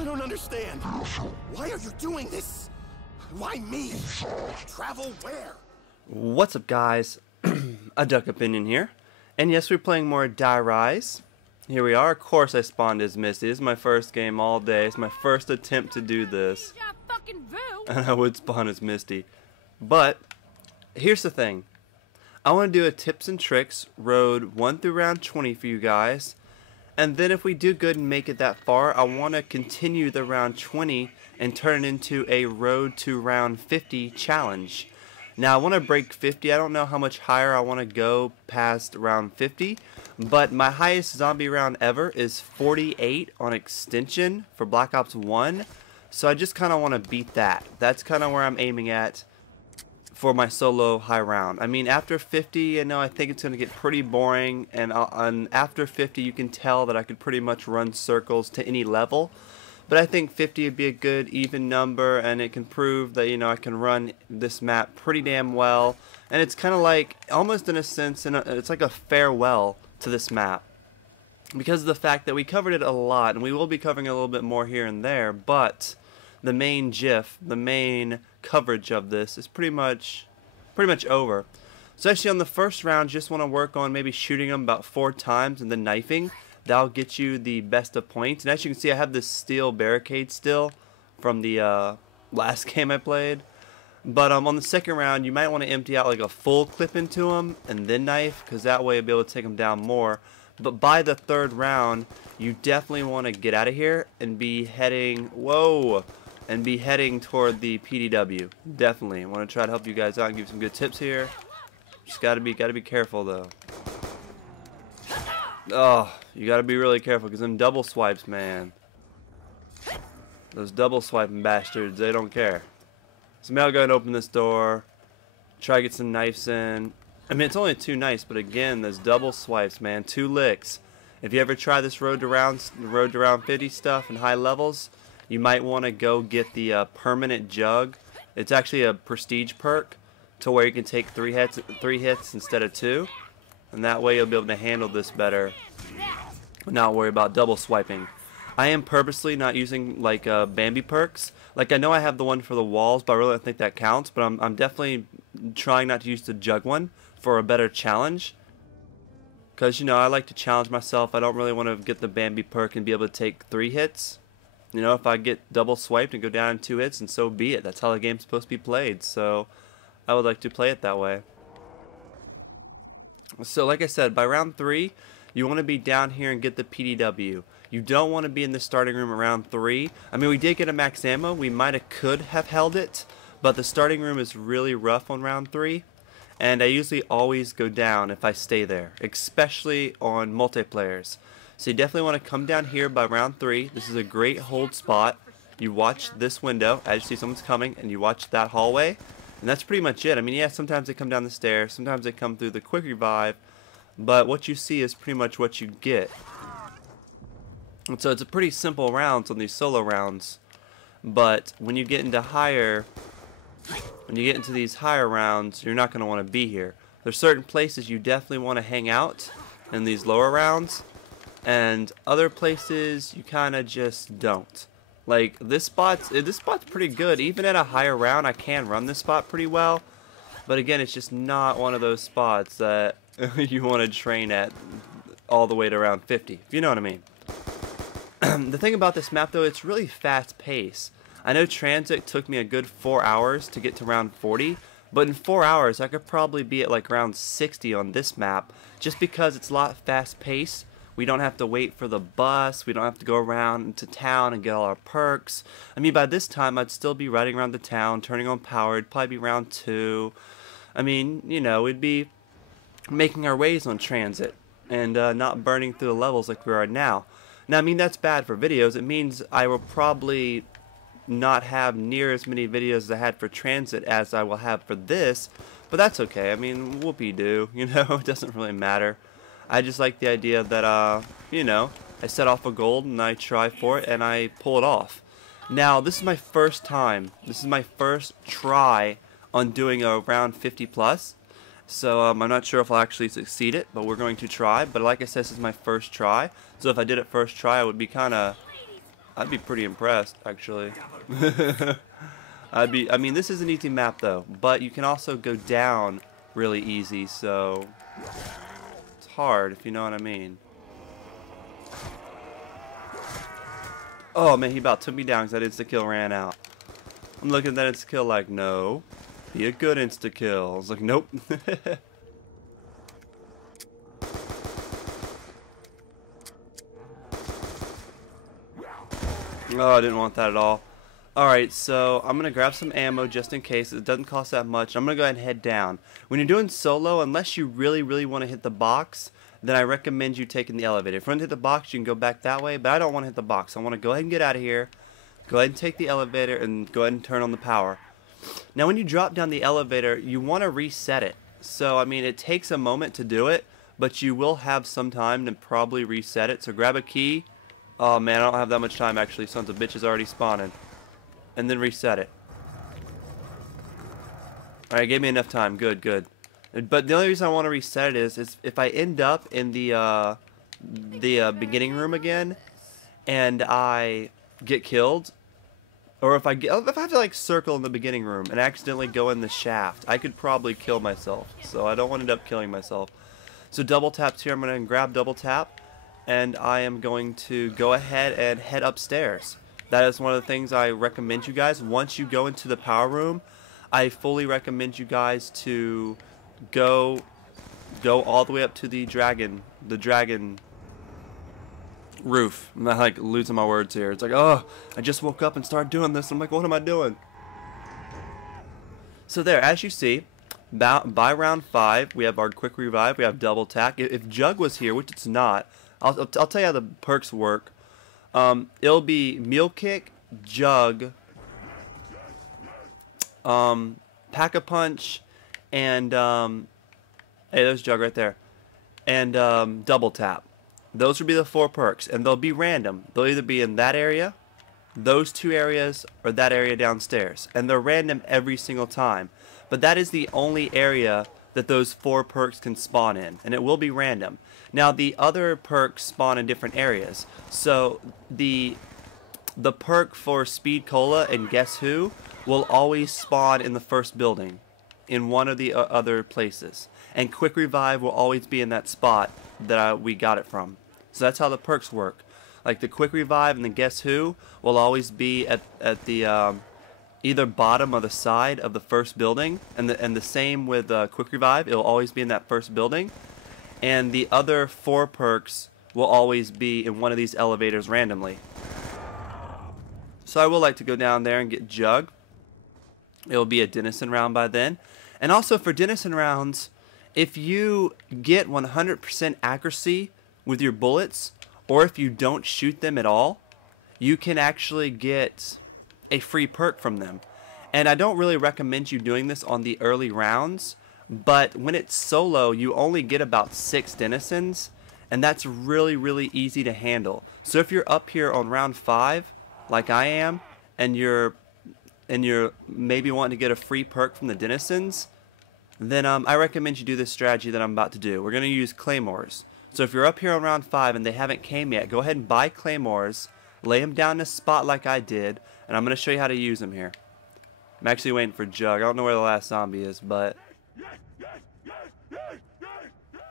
I don't understand. Why are you doing this? Why me? Travel where? What's up, guys? A Duck Opinion here. And yes, we're playing more Die Rise. Here we are. Of course I spawned as Misty. This is my first game all day. It's my first attempt to do this. And I would spawn as Misty. But here's the thing. I want to do a tips and tricks road 1 through round 20 for you guys. And then if we do good and make it that far, I want to continue the round 20 and turn it into a road to round 50 challenge. Now I want to break 50. I don't know how much higher I want to go past round 50. But my highest zombie round ever is 48 on extension for Black Ops 1. So I just kind of want to beat that. That's kind of where I'm aiming at for my solo high round. I mean, after 50, you know, I think it's going to get pretty boring, and after 50 you can tell that I could pretty much run circles to any level. But I think 50 would be a good even number, and it can prove that, you know, I can run this map pretty damn well. And it's kind of like, almost in a sense, it's like a farewell to this map, because of the fact that we covered it a lot, and we will be covering a little bit more here and there, but the main GIF, the main coverage of this is pretty much over. So actually on the first round, just want to work on maybe shooting them about 4 times and then knifing. That'll get you the best of points. And as you can see, I have this steel barricade still from the last game I played. But on the second round, you might want to empty out like a full clip into them and then knife, because that way you'll be able to take them down more. But by the third round, you definitely want to get out of here and be heading, toward the PDW. Definitely. I want to try to help you guys out and give you some good tips here. Just gotta be careful though. Oh, you gotta be really careful, because them double swipes, man. Those double swiping bastards, they don't care. So maybe I'll go ahead and open this door. Try to get some knives in. I mean, it's only 2 knives, but again, those double swipes, man. 2 licks. If you ever try this road to round 50 stuff and high levels, you might want to go get the permanent jug. It's actually a prestige perk to where you can take 3 hits instead of 2, and that way you'll be able to handle this better and not worry about double swiping. I am purposely not using like Bambi perks. Like, I know I have the one for the walls, but I really don't think that counts. But I'm definitely trying not to use the jug one for a better challenge, because, you know, I like to challenge myself. I don't really want to get the Bambi perk and be able to take 3 hits. You know, if I get double swiped and go down in 2 hits, and so be it. That's how the game's supposed to be played. So I would like to play it that way. So like I said, by round 3, you want to be down here and get the PDW. You don't want to be in the starting room around 3. I mean, we did get a max ammo. We could have held it, but the starting room is really rough on round 3. And I usually always go down if I stay there, especially on multiplayers. So you definitely want to come down here by round 3. This is a great hold spot. You watch this window as you see someone's coming, and you watch that hallway. And that's pretty much it. I mean, yeah, sometimes they come down the stairs, sometimes they come through the quick revive, but what you see is pretty much what you get. And so it's a pretty simple rounds on these solo rounds. But when you get into these higher rounds, you're not going to want to be here. There's certain places you definitely want to hang out in these lower rounds, and other places you kind of just don't. Like this spot's pretty good. Even at a higher round, I can run this spot pretty well. But again, it's just not one of those spots that you want to train at all the way to round 50, if you know what I mean. The thing about this map though, it's really fast paced. I know transit took me a good 4 hours to get to round 40, but in 4 hours I could probably be at like round 60 on this map, just because it's a lot fast paced. We don't have to wait for the bus, we don't have to go around to town and get all our perks. I mean, by this time I'd still be riding around the town, turning on power. It'd probably be round 2. I mean, you know, we'd be making our ways on transit and not burning through the levels like we are now. Now, I mean, that's bad for videos. It means I will probably not have near as many videos as I had for transit as I will have for this, but that's okay. I mean, whoopee-doo, you know, it doesn't really matter. I just like the idea that, you know, I set off a goal and I try for it and I pull it off. Now, this is my first time. This is my first try on doing a round 50 plus. So I'm not sure if I'll actually succeed it, but we're going to try. But like I said, this is my first try. So if I did it first try, I would be kind of I'd be pretty impressed, actually. I mean, this is an easy map though, but you can also go down really easy, so it's hard if you know what I mean. Oh man, he about took me down because that insta-kill ran out. I'm looking at that insta-kill like, no, be a good insta-kill. I was like, nope. Oh, I didn't want that at all. Alright, so I'm going to grab some ammo just in case. It doesn't cost that much. I'm going to go ahead and head down. When you're doing solo, unless you really want to hit the box, then I recommend you taking the elevator. If you want to hit the box, you can go back that way, but I don't want to hit the box. I want to go ahead and get out of here. Go ahead and take the elevator and go ahead and turn on the power. Now, when you drop down the elevator, you want to reset it. So, I mean, it takes a moment to do it, but you will have some time to probably reset it. So, grab a key. Oh, man, I don't have that much time, actually. Sons of bitches already spawning. And then reset it. Alright, gave me enough time. Good, good. But the only reason I want to reset it is if I end up in the beginning room again, and I get killed, or if I have to like circle in the beginning room and accidentally go in the shaft, I could probably kill myself. So I don't want to end up killing myself. So double taps here. I'm going to grab double tap, and I am going to go ahead and head upstairs. That is one of the things I recommend you guys. Once you go into the power room, I fully recommend you guys to go all the way up to the dragon roof. I'm not like losing my words here. It's like, oh, I just woke up and started doing this. I'm like, what am I doing? So there, as you see, by round 5, we have our quick revive. We have double tap. If Jug was here, which it's not, I'll tell you how the perks work. It'll be meal kick, Jug, Pack-a-Punch, and hey, there's Jug right there, and double tap. Those would be the 4 perks, and they'll be random. They'll either be in that area, those 2 areas, or that area downstairs, and they're random every single time. But that is the only area that those 4 perks can spawn in, and it will be random. Now the other perks spawn in different areas. So the perk for Speed Cola and Guess Who will always spawn in the first building, in one of the other places. And Quick Revive will always be in that spot that we got it from. So that's how the perks work. Like the Quick Revive and the Guess Who will always be at the either bottom or the side of the first building, and the same with Quick Revive. It will always be in that first building, and the other 4 perks will always be in one of these elevators randomly. So I will like to go down there and get Jug. It will be a Denizen round by then. And also for Denizen rounds, if you get 100% accuracy with your bullets, or if you don't shoot them at all, you can actually get a free perk from them. And I don't really recommend you doing this on the early rounds, but when it's solo, you only get about 6 denizens, and that's really easy to handle. So if you're up here on round 5, like I am, and you're maybe wanting to get a free perk from the denizens, then I recommend you do this strategy that I'm about to do. We're going to use claymores. So if you're up here on round 5 and they haven't came yet, go ahead and buy claymores, lay them down in a spot like I did, and I'm going to show you how to use them here. I'm actually waiting for Jug. I don't know where the last zombie is, but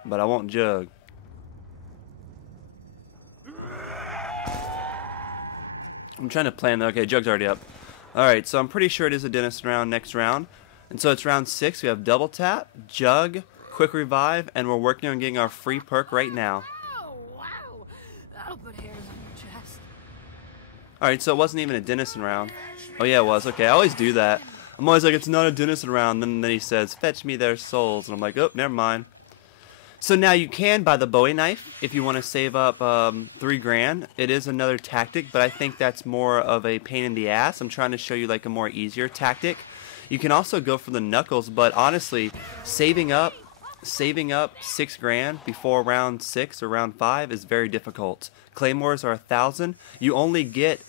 I want Jug. I'm trying to plan that. Okay, Jug's already up. Alright, so I'm pretty sure it is a Denizen round next round. And so it's round 6. We have double tap, Jug, quick revive, and we're working on getting our free perk right now. Oh, wow. That'll put hairs on your chest. Alright, so it wasn't even a Denizen round. Oh yeah, it was. Okay, I always do that. I'm always like, it's not a Denizen round. Then he says, fetch me their souls. And I'm like, oh, never mind. So now you can buy the Bowie knife if you want to save up 3 grand. It is another tactic, but I think that's more of a pain in the ass. I'm trying to show you like a more easier tactic. You can also go for the knuckles, but honestly, saving up 6 grand before round 6 or round 5 is very difficult. Claymores are 1,000. You only get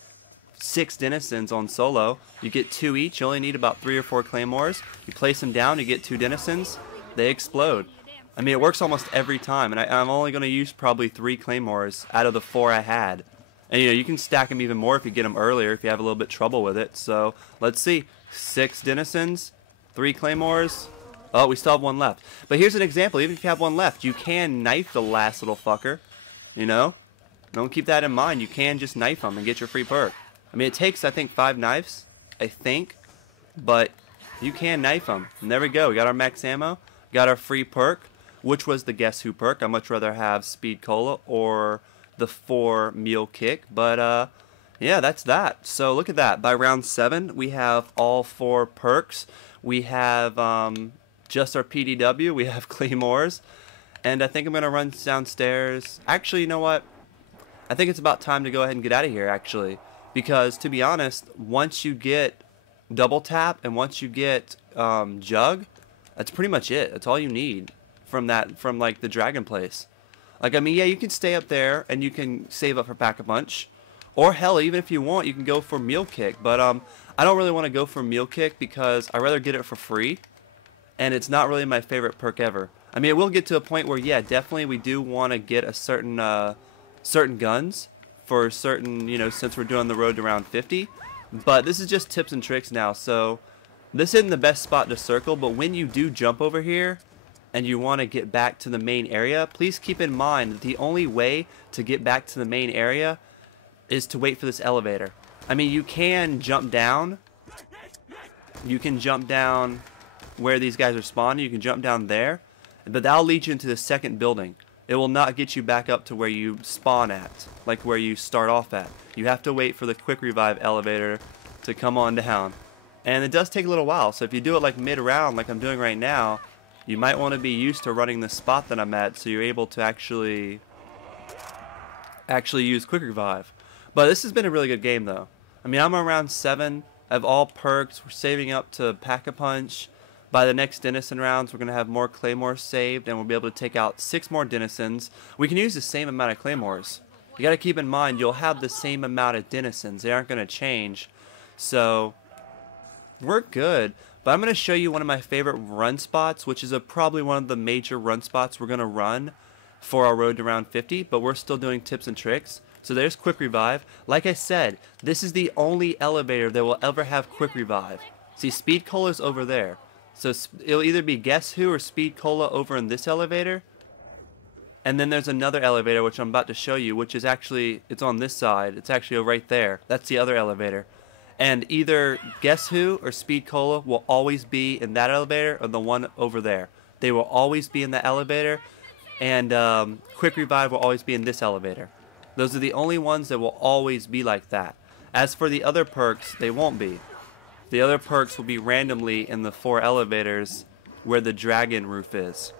6 denizens on solo. You get 2 each. You only need about 3 or 4 claymores. You place them down, you get 2 denizens. They explode. I mean, it works almost every time, and I'm only going to use probably 3 claymores out of the 4 I had. And you can stack them even more if you get them earlier, if you have a little bit trouble with it. So let's see, 6 denizens, 3 claymores. Oh, we still have 1 left. But here's an example. Even if you have 1 left, you can knife the last little fucker. Don't keep that in mind. You can just knife them and get your free perk. I mean, it takes, I think, 5 knives, I think. But you can knife them. And there we go. We got our max ammo. Got our free perk, which was the Guess Who perk. I'd much rather have Speed Cola or the 4 meal kick. But, yeah, that's that. So look at that. By round 7, we have all 4 perks. We have just our PDW. We have claymores. And I think I'm going to run downstairs. Actually, you know what? I think it's about time to go ahead and get out of here, actually. Because, to be honest, once you get double tap and once you get jug, that's pretty much it. That's all you need from like the dragon place. Like, I mean, yeah, you can stay up there and you can save up for Pack-a-Punch. Or hell, even if you want, you can go for meal kick. But I don't really want to go for meal kick because I'd rather get it for free. And it's not really my favorite perk ever. I mean, it will get to a point where, yeah, definitely we do want to get a certain guns for certain, since we're doing the road to round 50. But this is just tips and tricks now, so this isn't the best spot to circle, but when you do jump over here and you want to get back to the main area, please keep in mind that the only way to get back to the main area is to wait for this elevator. I mean, you can jump down. You can jump down where these guys are spawning. You can jump down there, but that'll lead you into the second building. It will not get you back up to where you spawn at, like where you start off at. You have to wait for the quick revive elevator to come on down. And it does take a little while, so if you do it like mid-round, like I'm doing right now, you might want to be used to running the spot that I'm at so you're able to actually use quick revive. But this has been a really good game though. I mean, I'm around 7. I have all perks. We're saving up to Pack-a-Punch. By the next denizen rounds, we're going to have more claymores saved, and we'll be able to take out 6 more denizens. We can use the same amount of claymores. You got to keep in mind, you'll have the same amount of denizens. They aren't going to change. So, we're good. But I'm going to show you one of my favorite run spots, which is probably one of the major run spots we're going to run for our road to round 50. But we're still doing tips and tricks. So there's quick revive. Like I said, this is the only elevator that will ever have quick revive. See, Speed Cola's over there. So it'll either be Guess Who or Speed Cola over in this elevator. And then there's another elevator, which I'm about to show you, which is actually, it's on this side. It's actually right there. That's the other elevator. And either Guess Who or Speed Cola will always be in that elevator or the one over there. They will always be in the elevator. And Quick Revive will always be in this elevator. Those are the only ones that will always be like that. As for the other perks, they won't be. The other perks will be randomly in the 4 elevators where the dragon roof is.